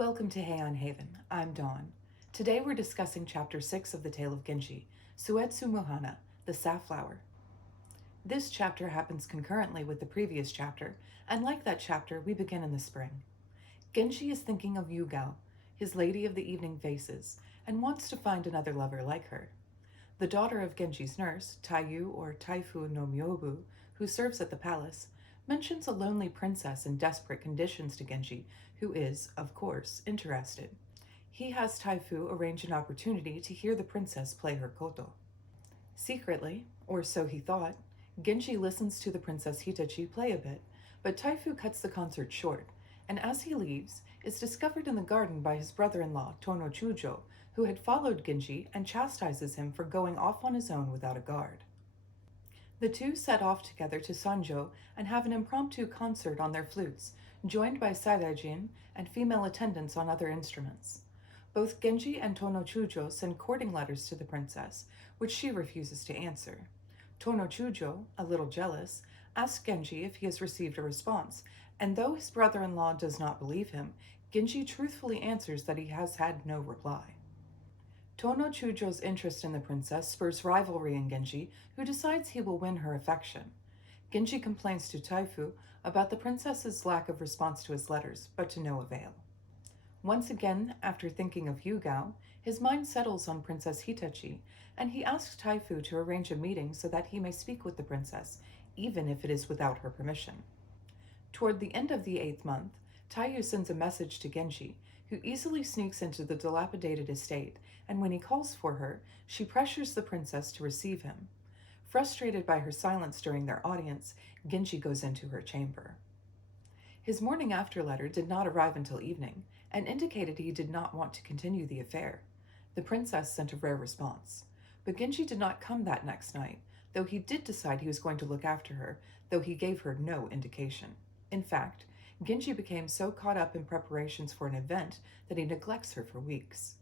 Welcome to Heian Haven. I'm Dawn. Today we're discussing Chapter 6 of the Tale of Genji, Suetsumuhana, the Safflower. This chapter happens concurrently with the previous chapter, and like that chapter, we begin in the spring. Genji is thinking of Yugao, his lady of the evening faces, and wants to find another lover like her. The daughter of Genji's nurse, Taiyu or Taifu no Myobu, who serves at the palace, mentions a lonely princess in desperate conditions to Genji, who is, of course, interested. He has Taifu arrange an opportunity to hear the princess play her koto. Secretly, or so he thought, Genji listens to the Princess Hitachi play a bit, but Taifu cuts the concert short, and as he leaves, is discovered in the garden by his brother-in-law, Tono Chujo, who had followed Genji and chastises him for going off on his own without a guard. The two set off together to Sanjo and have an impromptu concert on their flutes, joined by Seidaijin and female attendants on other instruments. Both Genji and Tono Chujo send courting letters to the princess, which she refuses to answer. Tono Chujo, a little jealous, asks Genji if he has received a response, and though his brother-in-law does not believe him, Genji truthfully answers that he has had no reply. Tono Chujo's interest in the princess spurs rivalry in Genji, who decides he will win her affection. Genji complains to Taifu about the princess's lack of response to his letters, but to no avail. Once again, after thinking of Yugao, his mind settles on Princess Hitachi, and he asks Taifu to arrange a meeting so that he may speak with the princess, even if it is without her permission. Toward the end of the 8th month, Taiyu sends a message to Genji, who easily sneaks into the dilapidated estate, and when he calls for her, she pressures the princess to receive him. Frustrated by her silence during their audience, Genji goes into her chamber. His morning after letter did not arrive until evening, and indicated he did not want to continue the affair. The princess sent a rare response. But Genji did not come that next night, though he did decide he was going to look after her, though he gave her no indication. In fact, Genji became so caught up in preparations for an event that he neglects her for weeks.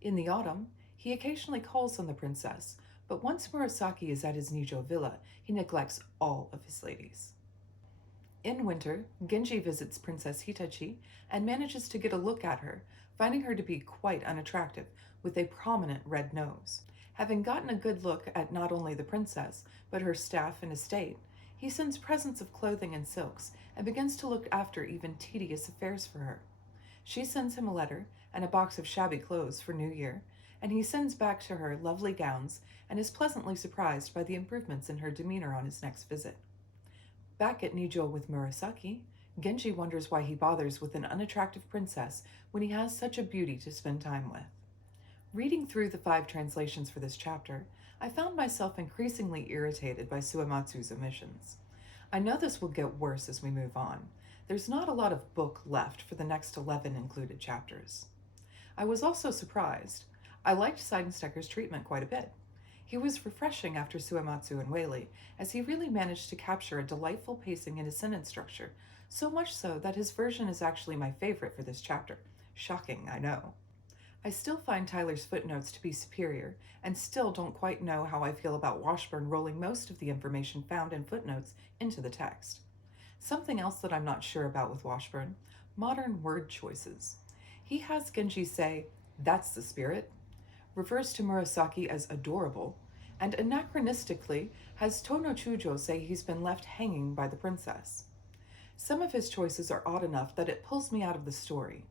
In the autumn, he occasionally calls on the princess, but once Murasaki is at his Nijo villa, he neglects all of his ladies. In winter, Genji visits Princess Hitachi and manages to get a look at her, finding her to be quite unattractive, with a prominent red nose. Having gotten a good look at not only the princess, but her staff and estate, he sends presents of clothing and silks and begins to look after even tedious affairs for her. She sends him a letter and a box of shabby clothes for New Year, and he sends back to her lovely gowns and is pleasantly surprised by the improvements in her demeanor on his next visit. Back at Nijo with Murasaki, Genji wonders why he bothers with an unattractive princess when he has such a beauty to spend time with. Reading through the 5 translations for this chapter, I found myself increasingly irritated by Suematsu's omissions. I know this will get worse as we move on. There's not a lot of book left for the next 11 included chapters. I was also surprised. I liked Seidensticker's treatment quite a bit. He was refreshing after Suematsu and Waley, as he really managed to capture a delightful pacing in his sentence structure, so much so that his version is actually my favorite for this chapter. Shocking, I know. I still find Tyler's footnotes to be superior, and still don't quite know how I feel about Washburn rolling most of the information found in footnotes into the text. Something else that I'm not sure about with Washburn: modern word choices. He has Genji say, "That's the spirit," refers to Murasaki as adorable, and anachronistically has Tono Chujo say he's been left hanging by the princess. Some of his choices are odd enough that it pulls me out of the story.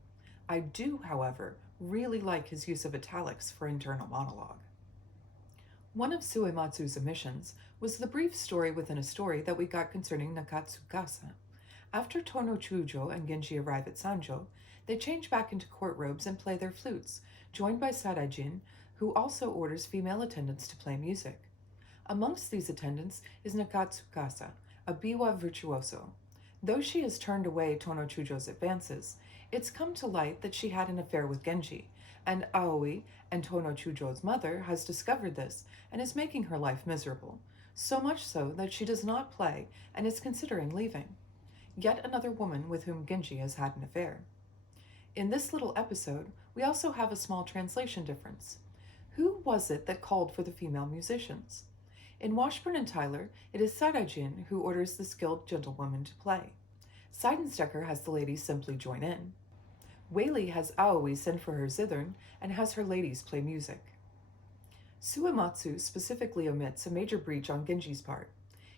I do, however, really like his use of italics for internal monologue. One of Suematsu's omissions was the brief story within a story that we got concerning Nakatsukasa. After Tono Chujo and Genji arrive at Sanjo, they change back into court robes and play their flutes, joined by Sadaijin, who also orders female attendants to play music. Amongst these attendants is Nakatsukasa, a biwa virtuoso. Though she has turned away Tono Chujo's advances, it's come to light that she had an affair with Genji, and Aoi, and Tono Chujo's mother, has discovered this and is making her life miserable, so much so that she does not play and is considering leaving. Yet another woman with whom Genji has had an affair. In this little episode, we also have a small translation difference. Who was it that called for the female musicians? In Washburn and Tyler, it is Sadaijin who orders the skilled gentlewoman to play. Seidensticker has the ladies simply join in. Waley has Aoi send for her zithern and has her ladies play music. Suematsu specifically omits a major breach on Genji's part.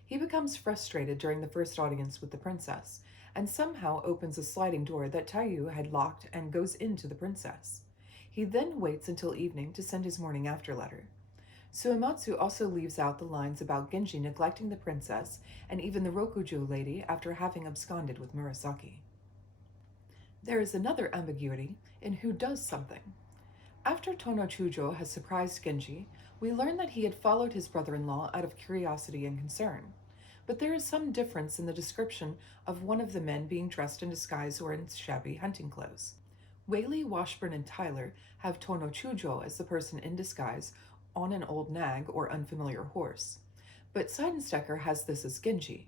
He becomes frustrated during the first audience with the princess, and somehow opens a sliding door that Taiyu had locked and goes into the princess. He then waits until evening to send his morning after letter. Suematsu also leaves out the lines about Genji neglecting the princess and even the Rokujo lady after having absconded with Murasaki. There is another ambiguity in who does something. After Tono Chujo has surprised Genji, we learn that he had followed his brother-in-law out of curiosity and concern. But there is some difference in the description of one of the men being dressed in disguise or in shabby hunting clothes. Waley, Washburn, and Tyler have Tono Chujo as the person in disguise on an old nag or unfamiliar horse. But Seidensticker has this as Genji.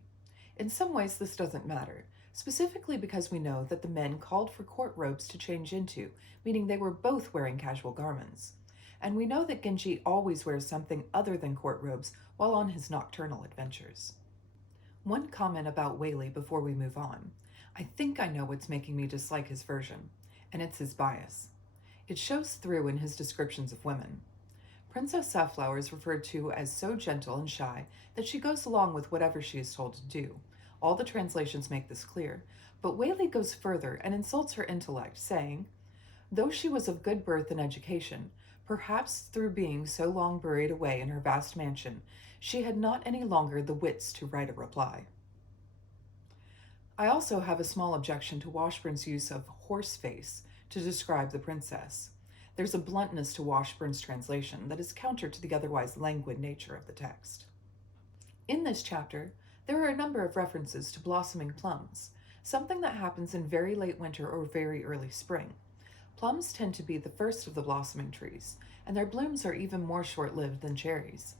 In some ways this doesn't matter, specifically because we know that the men called for court robes to change into, meaning they were both wearing casual garments. And we know that Genji always wears something other than court robes while on his nocturnal adventures. One comment about Waley before we move on. I think I know what's making me dislike his version, and it's his bias. It shows through in his descriptions of women. Princess Safflower is referred to as so gentle and shy that she goes along with whatever she is told to do. All the translations make this clear, but Waley goes further and insults her intellect, saying, "Though she was of good birth and education, perhaps through being so long buried away in her vast mansion, she had not any longer the wits to write a reply." I also have a small objection to Washburn's use of horse face to describe the princess. There's a bluntness to Washburn's translation that is counter to the otherwise languid nature of the text. In this chapter, there are a number of references to blossoming plums, something that happens in very late winter or very early spring. Plums tend to be the first of the blossoming trees, and their blooms are even more short-lived than cherries.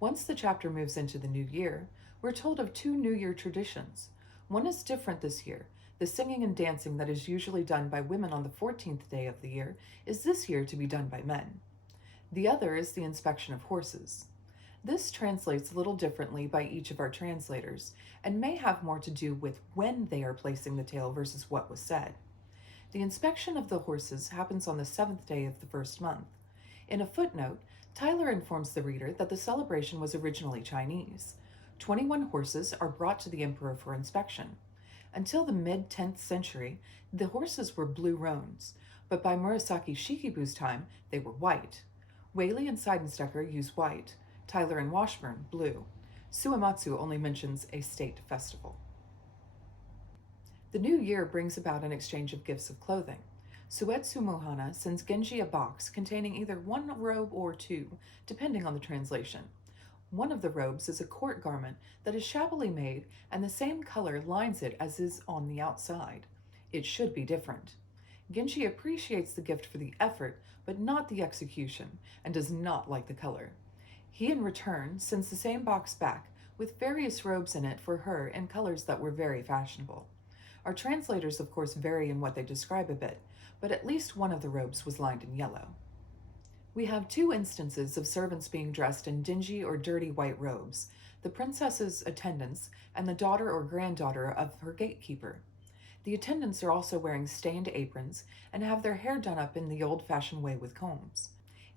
Once the chapter moves into the new year, we're told of two New Year traditions. One is different this year. The singing and dancing that is usually done by women on the 14th day of the year is this year to be done by men. The other is the inspection of horses. This translates a little differently by each of our translators, and may have more to do with when they are placing the tale versus what was said. The inspection of the horses happens on the 7th day of the first month. In a footnote, Tyler informs the reader that the celebration was originally Chinese. 21 horses are brought to the emperor for inspection. Until the mid-10th century, the horses were blue roans, but by Murasaki Shikibu's time, they were white. Waley and Seidensticker use white, Tyler and Washburn blue. Suematsu only mentions a state festival. The new year brings about an exchange of gifts of clothing. Suetsumuhana sends Genji a box containing either one robe or two, depending on the translation. One of the robes is a court garment that is shabbily made, and the same color lines it as is on the outside. It should be different. Genji appreciates the gift for the effort, but not the execution, and does not like the color. He, in return, sends the same box back, with various robes in it for her in colors that were very fashionable. Our translators, of course, vary in what they describe a bit, but at least one of the robes was lined in yellow. We have two instances of servants being dressed in dingy or dirty white robes, the princess's attendants and the daughter or granddaughter of her gatekeeper. The attendants are also wearing stained aprons and have their hair done up in the old-fashioned way with combs.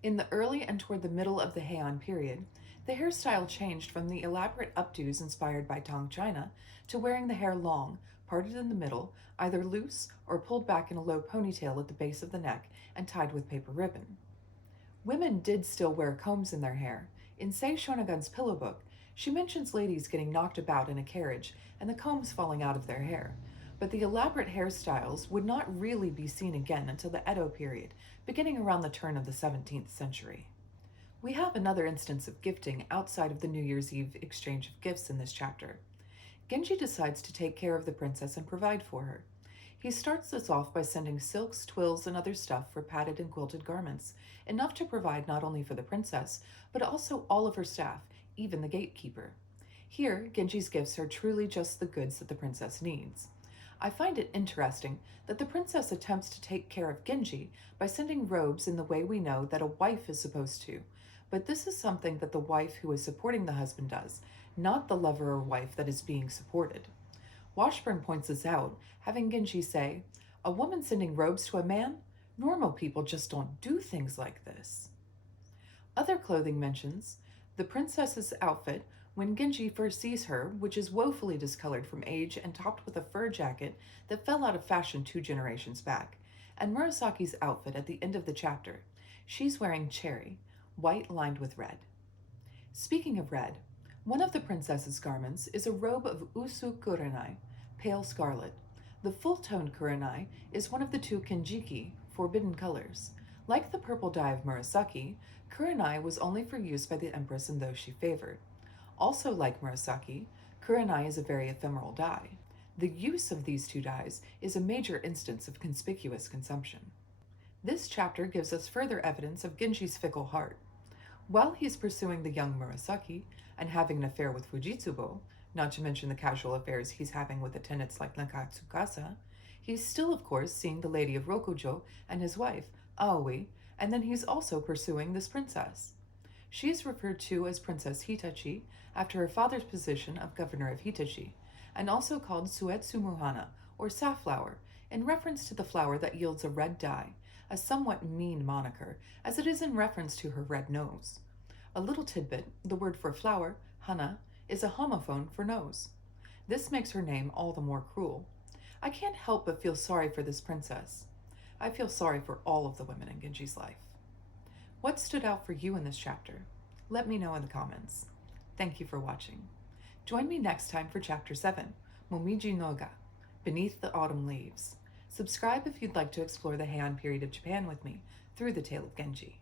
In the early and toward the middle of the Heian period, the hairstyle changed from the elaborate updos inspired by Tang China to wearing the hair long, parted in the middle, either loose or pulled back in a low ponytail at the base of the neck and tied with paper ribbon. Women did still wear combs in their hair. In Sei Shonagon's pillow book, she mentions ladies getting knocked about in a carriage and the combs falling out of their hair, but the elaborate hairstyles would not really be seen again until the Edo period, beginning around the turn of the 17th century. We have another instance of gifting outside of the New Year's Eve exchange of gifts in this chapter. Genji decides to take care of the princess and provide for her. He starts this off by sending silks, twills, and other stuff for padded and quilted garments, enough to provide not only for the princess, but also all of her staff, even the gatekeeper. Here, Genji's gifts are truly just the goods that the princess needs. I find it interesting that the princess attempts to take care of Genji by sending robes in the way we know that a wife is supposed to, but this is something that the wife who is supporting the husband does, not the lover or wife that is being supported. Washburn points this out, having Genji say, A woman sending robes to a man? Normal people just don't do things like this. Other clothing mentions the princess's outfit when Genji first sees her, which is woefully discolored from age and topped with a fur jacket that fell out of fashion 2 generations back, and Murasaki's outfit at the end of the chapter. She's wearing cherry, white lined with red. Speaking of red, one of the princess's garments is a robe of usu kurenai, pale scarlet. The full-toned kurenai is one of the 2 kenjiki, forbidden colors. Like the purple dye of Murasaki, kurenai was only for use by the empress and those she favored. Also like Murasaki, kurenai is a very ephemeral dye. The use of these 2 dyes is a major instance of conspicuous consumption. This chapter gives us further evidence of Genji's fickle heart. While he's pursuing the young Murasaki and having an affair with Fujitsubo, not to mention the casual affairs he's having with attendants like Nakatsukasa, he's still, of course, seeing the lady of Rokujo and his wife, Aoi, and then he's also pursuing this princess. She is referred to as Princess Hitachi after her father's position of governor of Hitachi, and also called Suetsumuhana, or Safflower, in reference to the flower that yields a red dye, a somewhat mean moniker, as it is in reference to her red nose. A little tidbit, the word for flower, hana, is a homophone for nose. This makes her name all the more cruel. I can't help but feel sorry for this princess. I feel sorry for all of the women in Genji's life. What stood out for you in this chapter? Let me know in the comments. Thank you for watching. Join me next time for Chapter 7, Momiji Noga, Beneath the Autumn Leaves. Subscribe if you'd like to explore the Heian period of Japan with me through the tale of Genji.